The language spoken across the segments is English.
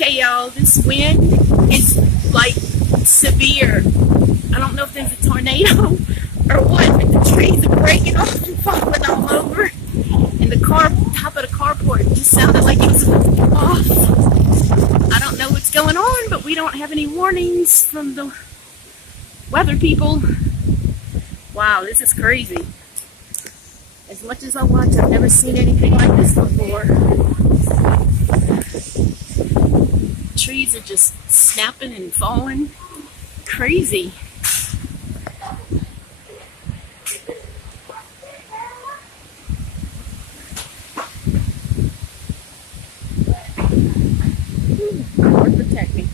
Okay, y'all, this wind is like severe. I don't know if there's a tornado or what, but the trees are breaking off and falling all over. And the top of the carport just sounded like it was about to go off. I don't know what's going on, but we don't have any warnings from the weather people. Wow, this is crazy. As much as I watch, I've never seen anything like this before. Trees are just snapping and falling. Crazy. Lord protect me.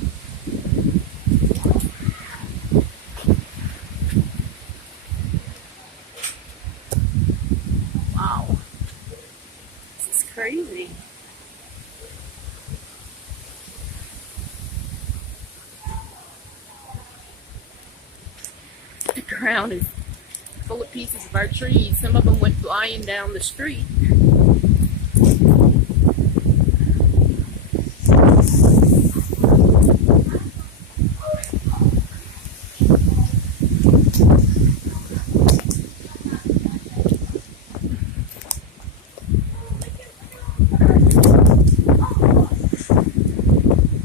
Wow. This is crazy. The ground is full of pieces of our trees. Some of them went flying down the street.